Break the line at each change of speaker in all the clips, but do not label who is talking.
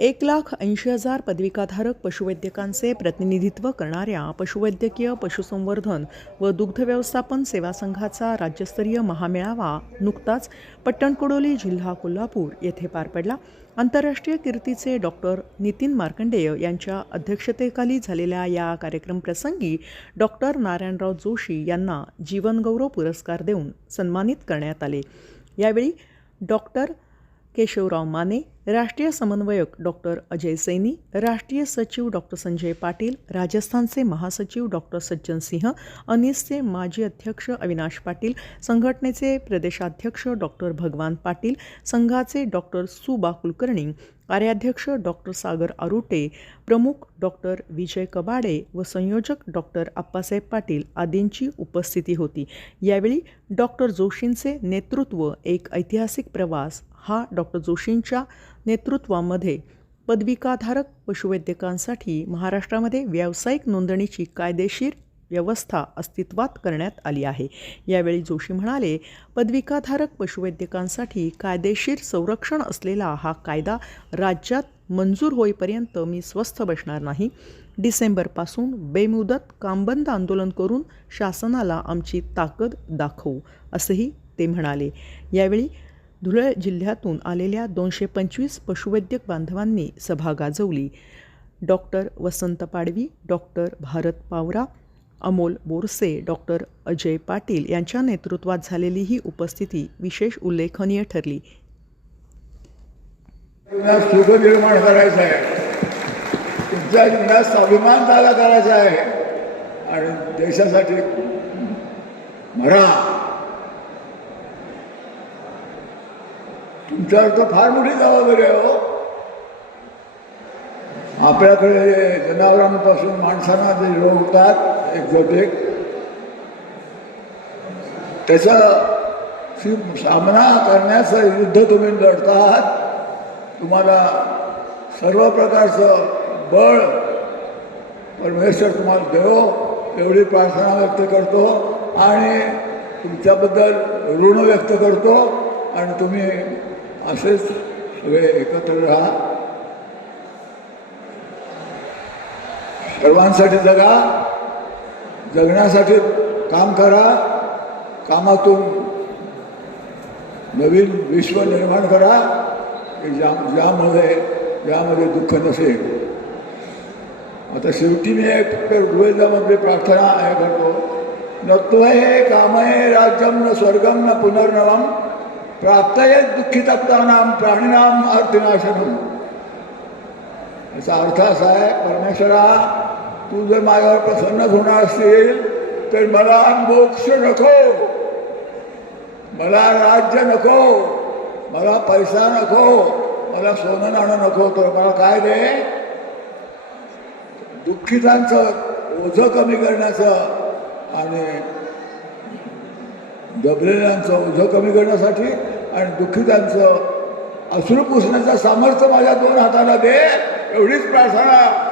एक लाख ऐंशी हजार पदविकाधारक पशुवैद्यकांचे प्रतिनिधित्व करणाऱ्या पशुवैद्यकीय पशुसंवर्धन व दुग्ध व्यवस्थापन सेवा संघाचा राज्यस्तरीय महामेळावा नुकताच पट्टणकुडोली जिल्हा कोल्हापूर येथे पार पडला. आंतरराष्ट्रीय कीर्तीचे डॉक्टर नितीन मार्कंडेय यांच्या अध्यक्षतेखाली झालेल्या या कार्यक्रमप्रसंगी डॉक्टर नारायणराव जोशी यांना जीवनगौरव पुरस्कार देऊन सन्मानित करण्यात आले. यावेळी डॉक्टर केशवराव माने राष्ट्रीय समन्वयक डॉक्टर अजय सैनी राष्ट्रीय सचिव डॉक्टर संजय पाटील राजस्थानचे महासचिव डॉक्टर सज्जन सिंह अनिसचे माजी अध्यक्ष अविनाश पाटील संघटनेचे प्रदेशाध्यक्ष डॉक्टर भगवान पाटील संघाचे डॉक्टर सुबा कुलकर्णी कार्याध्यक्ष डॉक्टर सागर आरुटे प्रमुख डॉक्टर विजय कबाडे व संयोजक डॉक्टर आप्पासाहेब पाटील आदींची उपस्थिती होती. यावेळी डॉक्टर जोशींचे नेतृत्व एक ऐतिहासिक प्रवास हा डॉक्टर जोशींच्या नेतृत्वामध्ये पदविकाधारक पशुवैद्यकांसाठी महाराष्ट्रामध्ये व्यावसायिक नोंदणीची कायदेशीर व्यवस्था अस्तित्वात करण्यात आली आहे. यावेळी जोशी म्हणाले पदविकाधारक पशुवैद्यकांसाठी कायदेशीर संरक्षण असलेला हा कायदा राज्यात मंजूर होईपर्यंत मी स्वस्थ बसणार नाही. डिसेंबरपासून बेमुदत कामबंद आंदोलन करून शासनाला आमची ताकद दाखवू असंही ते म्हणाले. यावेळी धुळे जिल्ह्यातून आलेल्या दोनशे पंचवीस पशुवैद्यक बांधवांनी सभा गाजवली. Doctor Vasant Padvi doctor Bharat Pawara Amol Borse doctor Ajay Patil यांच्या नेतृत्वात झालेली ही उपस्थिती विशेष उल्लेखनीय ठरली.
सुख निर्माण करायचं आहे. तुमच्या जीवनात स्वाभिमान जागा करायचा आहे. आणि देशासाठी मरा. तुमच्यावर तर फार मोठी जबाबदारी आहे हो. आपल्याकडे जनावरांपासून माणसांना जे रोग होतात एक त्याचा सामना करण्याचं युद्ध तुम्ही लढतात तुम्हाला सर्व प्रकारचं बळ परमेश्वर तुम्हाला देव एवढी प्रार्थना व्यक्त करतो आणि तुमच्याबद्दल ऋण व्यक्त करतो आणि तुम्ही असेच सगळे एकत्र राहा. सर्वांसाठी जगा. जगण्यासाठी काम करा. कामातून नवीन विश्व निर्माण करा. की ज्या ज्यामध्ये ज्यामध्ये दुःख नसेल. आता शेवटी मी एक ऋग्वेदामध्ये प्रार्थना आहे करतो. न त्वये कामये राज्यम न स्वर्गम न पुनर्नवम. प्राप्तय दुःखितप्तानाम प्राणीनाम अर्थनाशनम याचा अर्थ असा आहे परमेश्वरा तू जर माझ्यावर प्रसन्न होणार असतील तर मला मोक्ष नको. मला राज्य नको. मला पैसा नको. मला सोनं नाणं नको. तर मला काय दे? दुःखितांचं ओझं कमी करण्याचं आणि दबलेल्यांचं ओझं कमी करण्यासाठी आणि दुःखितांचं अश्रू पुसण्याचं सामर्थ्य माझ्या दोन हाताला दे एवढीच प्रार्थना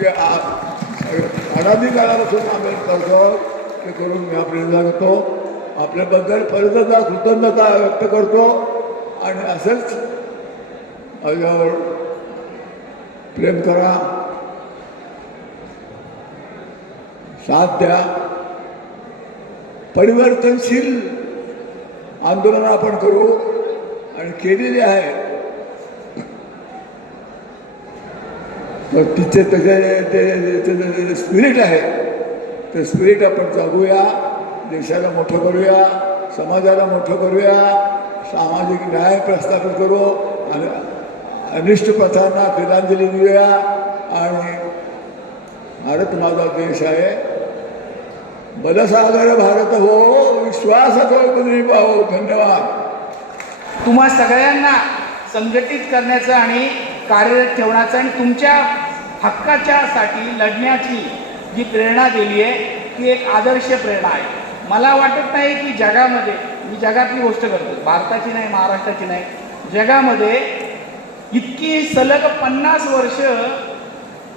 की अनादी काळापासून आम्ही करतो ते करून मी आपल्याला जातो आपल्याबद्दल परत कृतज्ञता व्यक्त करतो. आणि असंच माझ्यावर प्रेम करा. साथ द्या. परिवर्तनशील आंदोलन आपण करू आणि केलेले आहे. तर तिथे त्याचे स्पिरिट आहे. ते स्पिरिट आपण जागूया देशाला मोठं करूया समाजाला मोठं करूया सामाजिक न्याय प्रस्थापित करू आणि अनिष्ट प्रथांना तिलांजली देऊया. आणि भारत माझा देश आहे. बलसागर भारत हो विश्वास पाहो धन्यवाद.
तुम्हा सगळ्यांना संघटित करण्याचं आणि कार्यरत ठेवण्याचं आणि तुमच्या हक्काच्यासाठी लढण्याची जी प्रेरणा दिली आहे ती एक आदर्श प्रेरणा आहे. मला वाटत नाही की जगामध्ये मी जगातली गोष्ट करतो भारताची नाही महाराष्ट्राची नाही. जगामध्ये इतकी सलग पन्नास वर्ष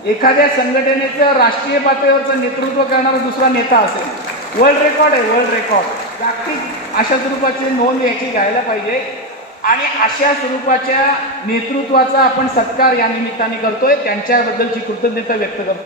एखाद्या संघटनेचं राष्ट्रीय पातळीवरचं नेतृत्व करणारा दुसरा नेता असेल. वर्ल्ड रेकॉर्ड आहे वर्ल्ड रेकॉर्ड जागतिक अशा स्वरूपाची नोंद याची घ्यायला पाहिजे. आणि अशा स्वरूपाच्या नेतृत्वाचा आपण सत्कार या निमित्ताने करतोय. त्यांच्याबद्दलची कृतज्ञता व्यक्त करतो.